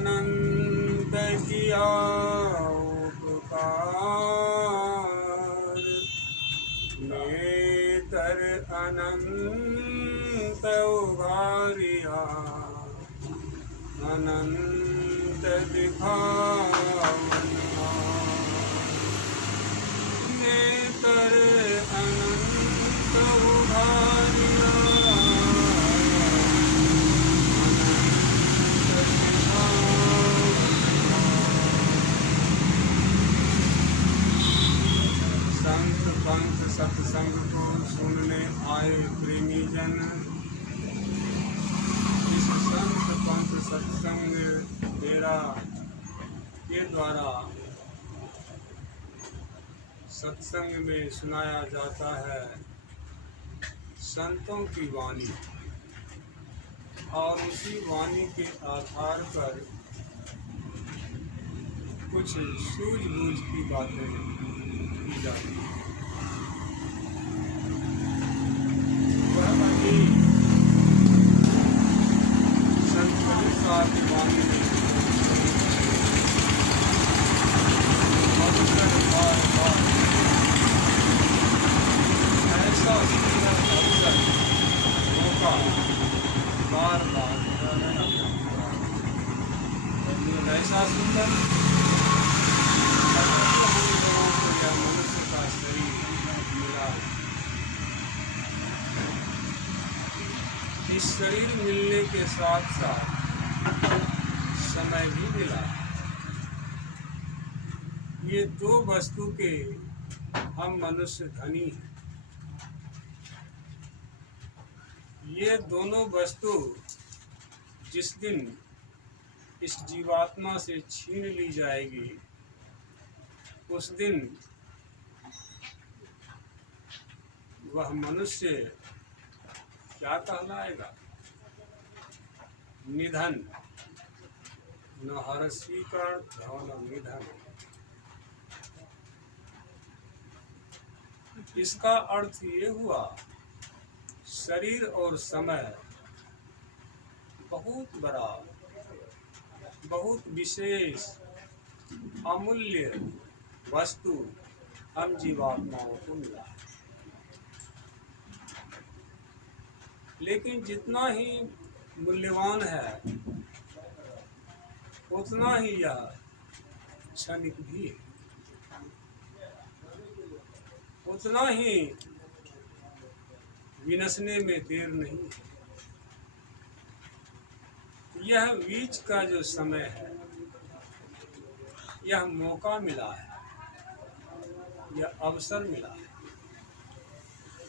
अनंत किया उपकार, नेतर अनंत उभारिया, अनंत दिखावन नेतर अनंत उभारिया, संत पंथ सत्संग को सुनने आए प्रेमी जन, इस संत पंथ सत्संग तेरा के द्वारा सत्संग में सुनाया जाता है संतों की वाणी, और उसी वाणी के आधार पर कुछ सूझबूझ की बातें की जाती हैं। वह अभी संत साहब की वाणी में ऐसा सुंदर अवसर मौका बार बार ऐसा सुंदर हम लोगों को यह मनुष्य का शरीर मिला। इस शरीर मिलने के साथ साथ समय भी मिला। ये दो वस्तु के हम मनुष्य धनी हैं। ये दोनों वस्तु जिस दिन इस जीवात्मा से छीन ली जाएगी, उस दिन वह मनुष्य क्या कहलाएगा? निधन। न हर्षी का धन निधन। इसका अर्थ ये हुआ शरीर और समय बहुत बड़ा, बहुत विशेष, अमूल्य वस्तु हम जीवात्माओं को मिला है। लेकिन जितना ही मूल्यवान है उतना ही यह क्षणिक भी है, उतना ही विनसने में देर नहीं है। यह बीच का जो समय है, यह मौका मिला है, यह अवसर मिला है,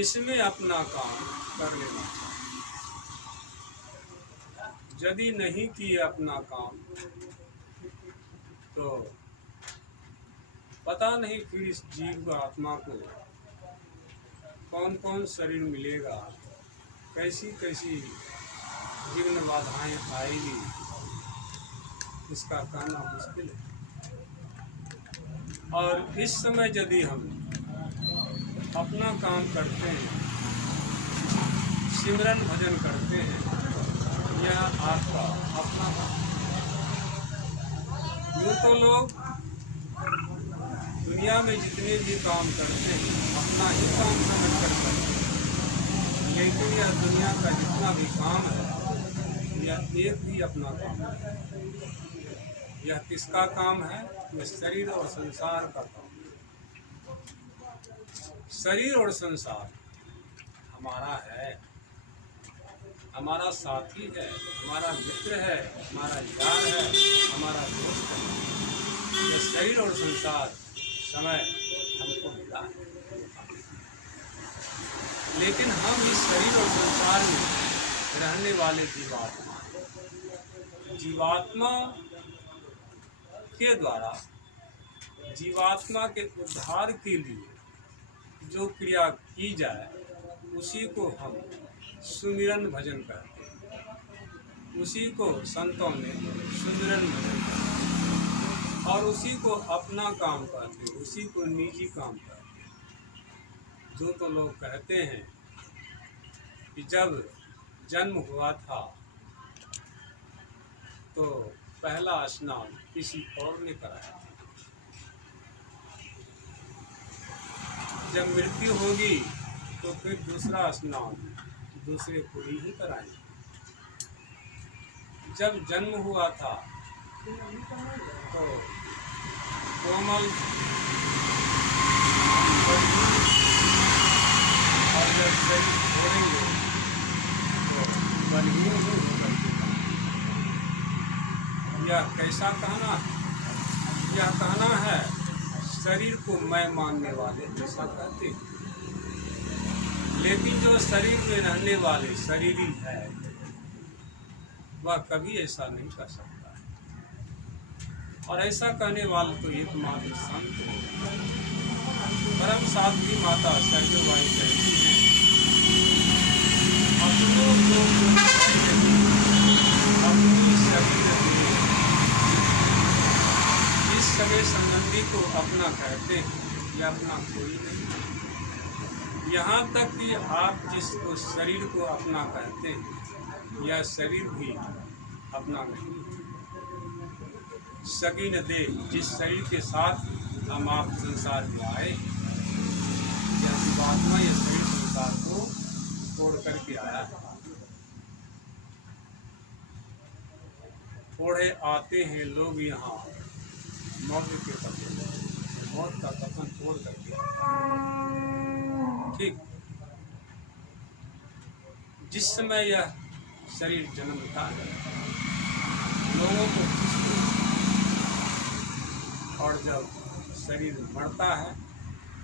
इसमें अपना काम कर लेना चाहिए। यदि नहीं किए अपना काम तो पता नहीं फिर इस जीव आत्मा को कौन कौन शरीर मिलेगा, कैसी कैसी जीवन बाधाएं आएगी, इसका कहना मुश्किल है। और इस समय यदि हम अपना काम करते हैं, सिमरन भजन करते हैं, यह आपका अपना काम। यूँ तो लोग दुनिया में जितने भी काम करते हैं अपना ही काम समझ कर करते हैं, लेकिन यह दुनिया का जितना भी काम है यह एक ही अपना काम है। यह किसका काम है? यह शरीर और संसार का काम है। शरीर और संसार हमारा है, हमारा साथी है, हमारा मित्र है, हमारा यार है, हमारा दोस्त है। यह शरीर और संसार समय हमको मिला है, लेकिन हम इस शरीर और संसार में रहने वाले जीवात्मा हैं। जीवात्मा के द्वारा जीवात्मा के उद्धार के लिए जो क्रिया की जाए उसी को हम सुमिरन भजन कहते हैं। उसी को संतों ने सुमिरन भजन कहते हैं और उसी को अपना काम कहते हैं, उसी को निजी काम कहते हैं। जो तो लोग कहते हैं कि जब जन्म हुआ था तो पहला स्नान किसी और ने कराया। जब मृत्यु होगी तो फिर दूसरा स्नान दूसरे को ही कराएंगे। जब जन्म हुआ था तो कोमल और जब शरीर छोड़ेंगे तो बलहीन ही होकर के। यह कैसा कहना है? यह कहना है शरीर को मैं मानने वाले ऐसा कहते हैं, लेकिन जो शरीर में रहने वाले शरीरी है वह कभी ऐसा नहीं कर सकता है। और ऐसा कहने वाले तो एकमात्र संत है। परम साध्वी माता सरजूबाई कहती हैं, अपनों को अपनी शरीर में इस सगे संबंधी को अपना कहते हैं, यह अपना कोई नहीं। यहाँ तक कि आप जिसको शरीर को अपना कहते हैं यह शरीर भी अपना नहीं। सगी न दे जिस शरीर के साथ हम आप संसार में आए, यह जीवात्मा यह शरीर संसार को छोड़ करके आया है। ओढ़े आते हैं लोग यहाँ मौत के कपड़े, मौत का कफन छोड़ करके। ठीक जिस समय यह शरीर जन्मता है लोगों को खुशी, और जब शरीर मरता है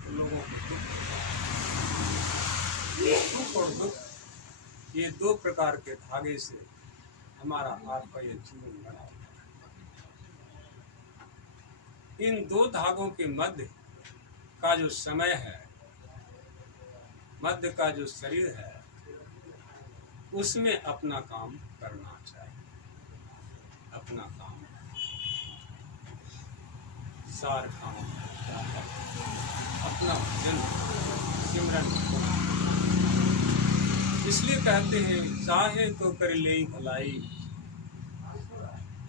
तो लोगों को सुख और दुख, ये दो प्रकार के धागे से हमारा आपका यह जीवन बना। इन दो धागों के मध्य का जो समय है, मध्य का जो शरीर है, उसमें अपना काम करना चाहिए। अपना काम सार काम अपना भजन सिमरन। इसलिए कहते हैं चाहे तो कर ले भलाई।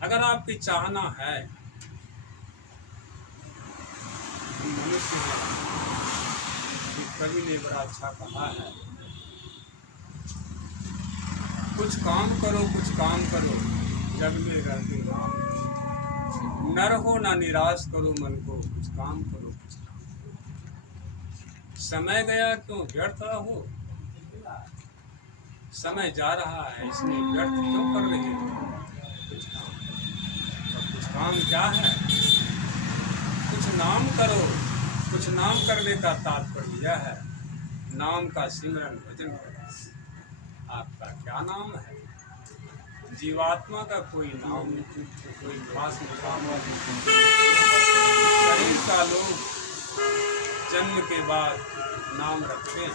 अगर आपकी चाहना है, मनुष्य है कि कवि ने बड़ा अच्छा कहा है, कुछ काम करो कुछ काम करो जग में रहते काम, न रहो ना निराश करो मन को, कुछ काम करो कुछ काम। समय गया क्यों व्यर्थ रहो, समय जा रहा है इसमें व्यर्थ क्यों कर रहे हो कुछ काम। और कुछ काम क्या है? कुछ नाम करो। कुछ नाम करने का तात्पर्य यह है नाम का सिमरन भजन करो। आपका क्या नाम है? जीवात्मा का कोई नाम नहीं, कोई खास मुकाम नहीं। शरीर का लोग जन्म के बाद नाम रखते हैं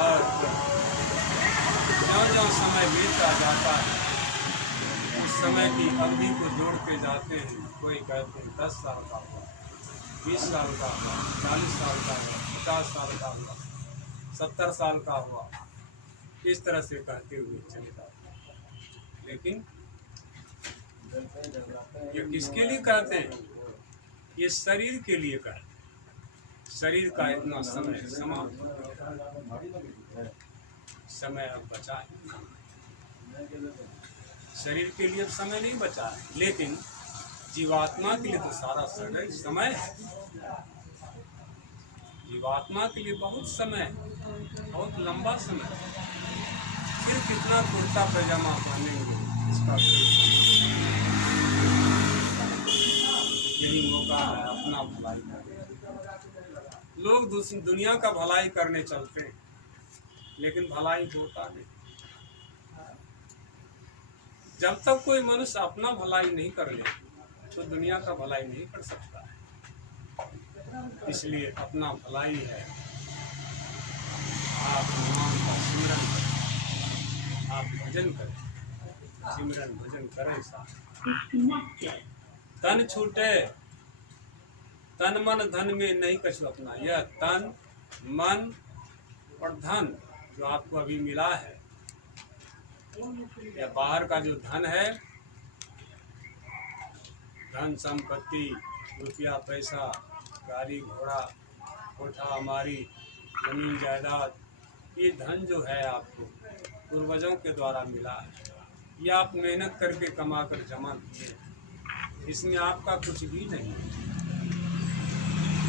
और ज्यों-ज्यों समय बीतता जाता है उस समय की अवधि को जोड़ते जाते हैं। कोई कहते हैं 10 साल का हुआ, 20 साल का हुआ, 40 साल का हुआ, 50 साल का हुआ, 70 साल का हुआ, इस तरह से कहते हुए चले जाते हैं। लेकिन ये किसके लिए कहते हैं? ये शरीर के लिए कहते हैं। शरीर का इतना समय समाप्त, समय अब बचा है। शरीर के लिए अब समय नहीं बचा है, लेकिन जीवात्मा के लिए तो सारा समय है। जीवात्मा के लिए बहुत समय है, बहुत लंबा समय है। फिर कितना कुर्ता पैजामा पहनेंगे इसका यही मौका है अपना भलाई करने। लोग दुनिया का भलाई करने चलते हैं लेकिन भलाई होता नहीं। जब तक कोई मनुष्य अपना भलाई नहीं कर ले तो दुनिया का भलाई नहीं कर सकता है। इसलिए अपना भलाई है आप नाम का सिमरन करें, आप भजन करें, सिमरन भजन करें। साथ तन छूटे तन मन धन में नहीं कछु अपना। यह तन मन और धन जो आपको अभी मिला है, या बाहर का जो धन है धन संपत्ति, रुपया पैसा, गाड़ी घोड़ा, कोठा हमारी, जमीन जायदाद, ये धन जो है आपको पूर्वजों के द्वारा मिला है, ये आप मेहनत करके कमा कर जमा किए, इसमें आपका कुछ भी नहीं है,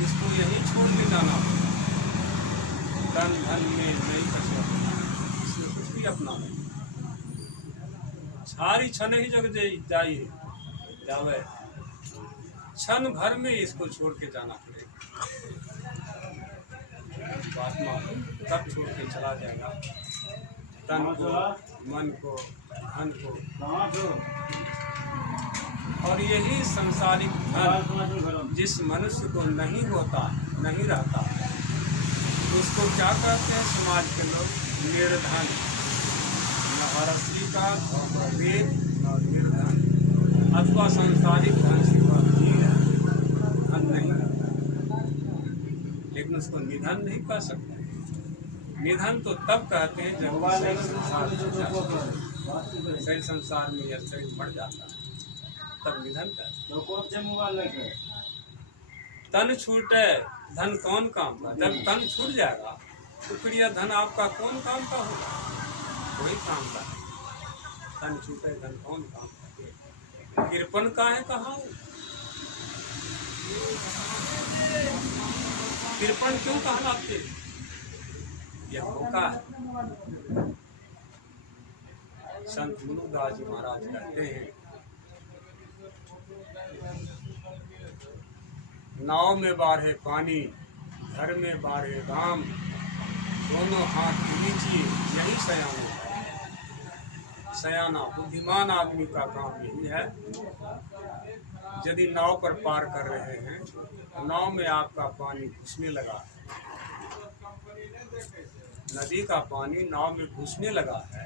इसको यही छोड़ के जाना। तन धन में नहीं कचरा, इसमें कुछ भी अपना नहीं, सारी क्षण ही जग जाइए जावे, क्षण भर में इसको छोड़ के जाना पड़ेगा। आत्मा तब छोड़ के चला जाएगा, तन को, मन को, धन को। और यही सांसारिक धन जिस मनुष्य को नहीं होता, नहीं रहता, उसको क्या कहते हैं समाज के लोग? निर्धन। न हरस्वी का न निर्धन, अथवा सांसारिक धन से धन नहीं, लेकिन उसको निधन नहीं कह सकते। निधन तो तब कहते हैं जब शरीर संसार में यह शरीर मर जाता है, तब निधन कहते हैं। तन छूटे धन कौन काम का? जब तन छूट जाएगा तो फिर यह धन आपका कौन काम का होगा? कोई काम का नहीं। तन छूटे धन कौन काम का? कृपण का है कहा? कृपण क्यों कहलाते? यह धोखा है। संत मुनुदास जी महाराज कहते हैं, नाव में बाढ़े पानी, घर में बाढ़े गाम, दोनों हाथ नीचे यही सयाना है। सयाना बुद्धिमान आदमी का काम यही है। यदि नाव पर पार कर रहे हैं, नाव में आपका पानी घुसने लगा है, नदी का पानी नाव में घुसने लगा है,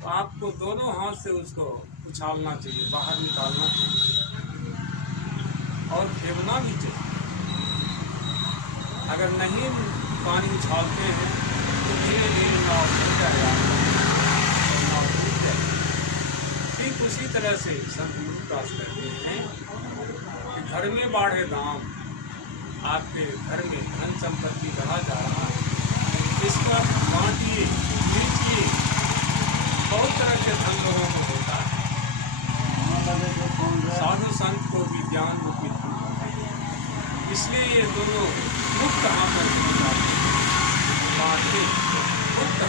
तो आपको दोनों हाथ से उसको उछालना चाहिए, बाहर निकालना चाहिए और फेंकना भी चाहिए। अगर नहीं पानी उछालते हैं तो धीरे धीरे नाव डूब जाएगा, तो नाव डूब जाएगी। ठीक उसी तरह से संत मुनुदास कहते हैं कि घर में बाढ़े दाम, आपके घर में धन संपत्ति बढ़ा जा रहा है, इसका बांटिए, लीजिए। बहुत तरह के धन लोगों को होता है, साधु संत को भी ज्ञान रूपी धन होता है। इसलिए ये दोनों